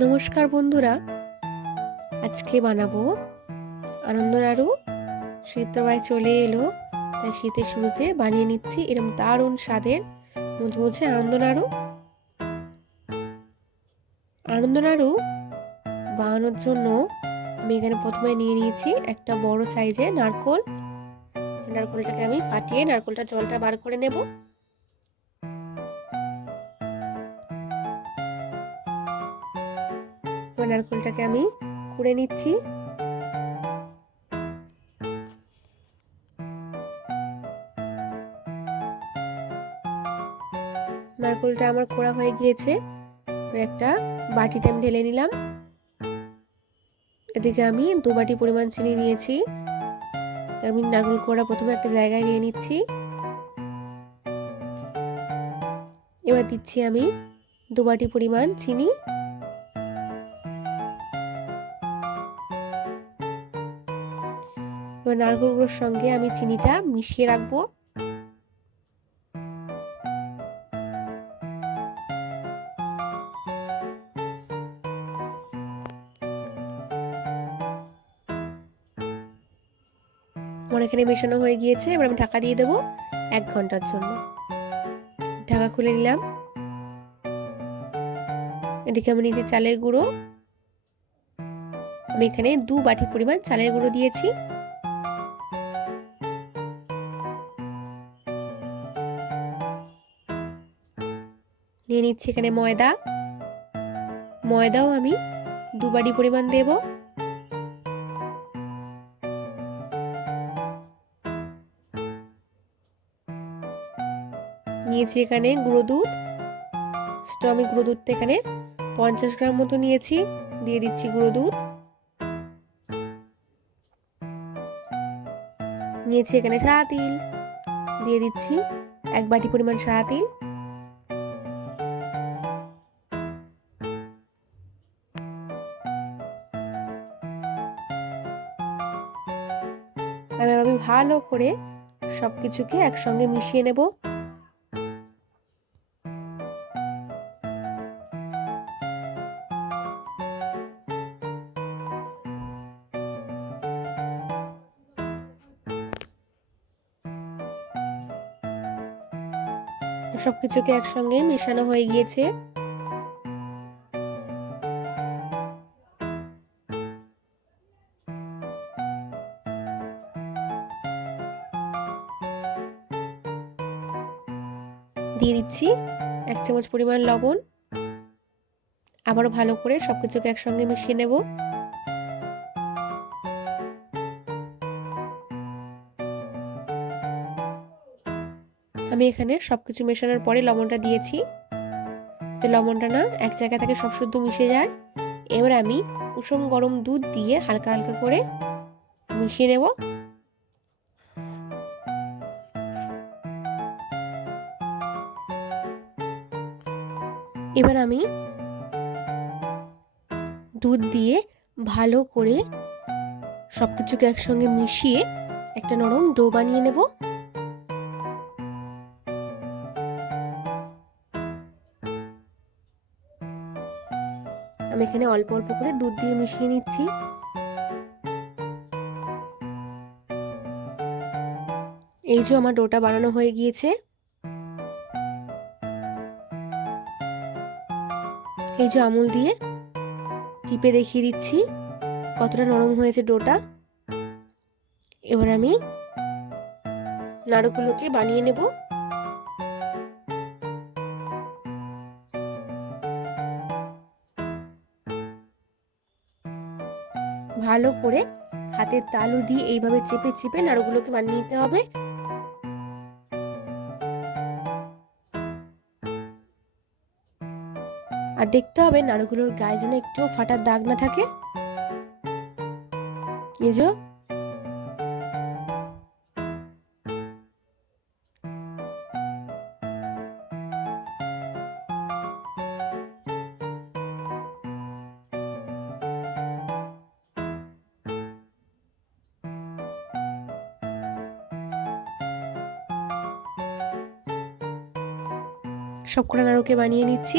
নমস্কার বন্ধুরা। আজকে বানাবো আনন্দ নাড়ু। শীতবায় চলে এলো, তাই শীতের শুরুতে বানিয়ে নিচ্ছি এরকম দারুণ স্বাদের মুচমুচে আনন্দ নাড়ু। আনন্দ নাড়ু বানানোর জন্য আমি এখানে প্রথমে নিয়ে নিয়েছি একটা বড় সাইজে নারকোল। নারকোলটাকে আমি ফাটিয়ে নারকোলটা জলটা বার করে নেব। নারকোলটাকে আমি কুড়ে নিচ্ছি। নারকোলটা আমার কোড়া হয়ে গিয়েছে। একটা বাটিতে আমি ঢেলে নিলাম। এদিকে আমি দু বাটি পরিমাণ চিনি নিয়েছি আমি নারকোল কোড়া প্রথমে একটা জায়গায় নিয়ে নিচ্ছি। এবার দিচ্ছি আমি দু বাটি পরিমাণ চিনি। এবার নারকেলগুলোর সঙ্গে আমি চিনিটা মিশিয়ে রাখব। আমার এখানে মেশানো হয়ে গিয়েছে, এবার আমি ঢাকা দিয়ে দেবো এক ঘণ্টার জন্য। ঢাকা খুলে নিলাম। এদিকে আমি নিজে চালের গুঁড়ো। আমি এখানে দু বাটি পরিমাণ চালের গুঁড়ো দিয়েছি। নিয়ে নিচ্ছি এখানে ময়দা। ময়দাও আমি দু বাটি পরিমাণ দেব। নিয়েছি এখানে গুঁড়ো দুধ। সেটা আমি গুঁড়ো দুধটা এখানে পঞ্চাশ গ্রাম মতো নিয়েছি। দিয়ে দিচ্ছি গুঁড়ো দুধ। নিয়েছি এখানে সাদা তিল। দিয়ে দিচ্ছি এক বাটি পরিমাণ সাদা তিল। আমি ভালো করে সব কিছুকে একসঙ্গে মিশিয়ে নেব। সব কিছুকে একসঙ্গে মেশানো হয়ে গিয়েছে। দিয়ে দিচ্ছি, এক চামচ পরিমাণ লবণ। আবারও ভালো করে সব কিছুকে একসঙ্গে মিশিয়ে নেব। আমি এখানে সব কিছু মেশানোর পরে লবণটা দিয়েছি। তো লবণটা না এক জায়গা থেকে সব শুদ্ধ মিশে যায়। এবার আমি উষম গরম দুধ দিয়ে হালকা হালকা করে মিশিয়ে নেব। এবার আমি দুধ দিয়ে ভালো করে সব কিছুকে একসঙ্গে মিশিয়ে একটা নরম ডো বানিয়ে নেব। আমি এখানে অল্প অল্প করে দুধ দিয়ে মিশিয়ে নিচ্ছি। এই যে আমার ডোটা বানানো হয়ে গিয়েছে। এই যে আমুল দিয়ে টিপে দেখিয়ে দিচ্ছি, কতটা নরম হয়েছে ডোটা। এবার আমি নাড়ুগুলোকে বানিয়ে নেব। ভালো করে হাতের তালু দিয়ে এইভাবে চেপে চেপে নাড়ুগুলোকে বানিয়ে নিতে হবে। দেখতে হবে নাড়ুগুলোর গায়ে যেন একটুও ফাটার দাগ না থাকে। যে। সবকটা নাড়ুকে বানিয়ে নিচ্ছি।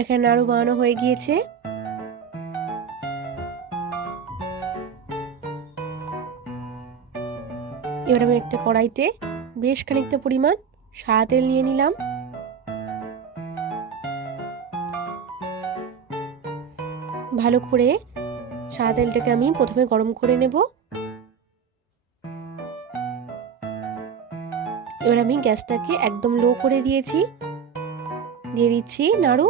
এখানে নাড়ু বানানো হয়ে গিয়েছে। এবার আমি একটা কড়াইতে বেশ খানিকটা পরিমাণ সাদা তেল নিয়ে নিলাম। ভালো করে সাদা তেলটাকে আমি প্রথমে গরম করে নেব। এবার আমি গ্যাসটাকে একদম লো করে দিয়েছি। দিয়ে দিচ্ছি নাড়ু।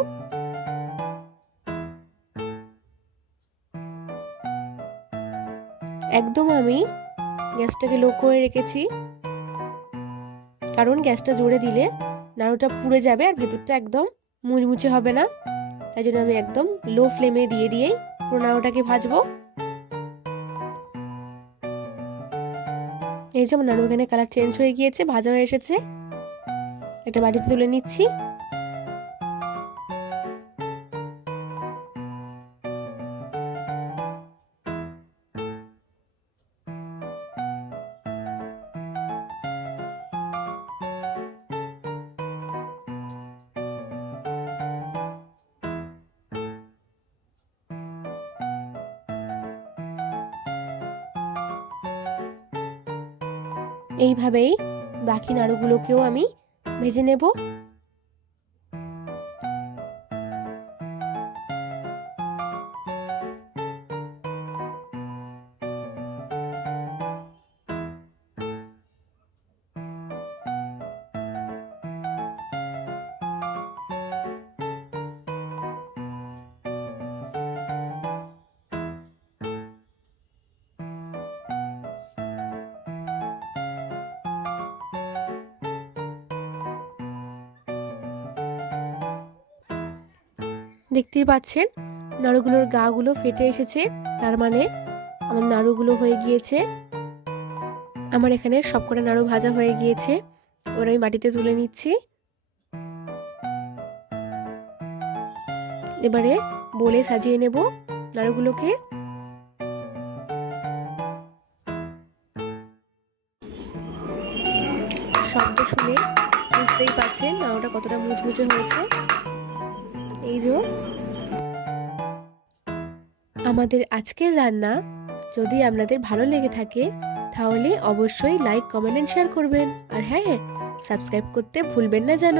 একদম আমি গ্যাসটাকে লো করে রেখেছি। কারণ গ্যাসটা জোরে দিলে নাড়ুটা পুড়ে যাবে আর ভেতরটা একদম মুচমুচে হবে না। তাই জন্য আমি একদম লো ফ্লেমে দিয়ে দিয়েই পুরো নাড়ুটাকে ভাজবো। এই যে আমার নাড়ু এখানে কালার চেঞ্জ হয়ে গিয়েছে, ভাজা হয়ে এসেছে। একটা বাড়িতে তুলে নিচ্ছি। এইভাবেই বাকি নাড়ুগুলোকেও আমি ভেজে নেব। দেখতেই পাচ্ছেন, নাড়ুগুলোর গাগুলো ফেটে এসেছে। তার মানে আমার নাড়ুগুলো হয়ে গিয়েছে। আমার এখানে সবকটা নাড়ু ভাজা হয়ে গিয়েছে। এবার আমি বাটিতে তুলে নিচ্ছি। এবারে বলে সাজিয়ে নেব নাড়ুগুলোকে। শব্দ শুনে বুঝতেই পারছেন নাড়ুটা কতটা মুচমুচে হয়েছে। এই যে আমাদের আজকের রান্না, যদি আপনাদের ভালো লেগে থাকে, তাহলে অবশ্যই লাইক কমেন্ট শেয়ার করবেন। আর হ্যাঁ সাবস্ক্রাইব করতে ভুলবেন না যেন।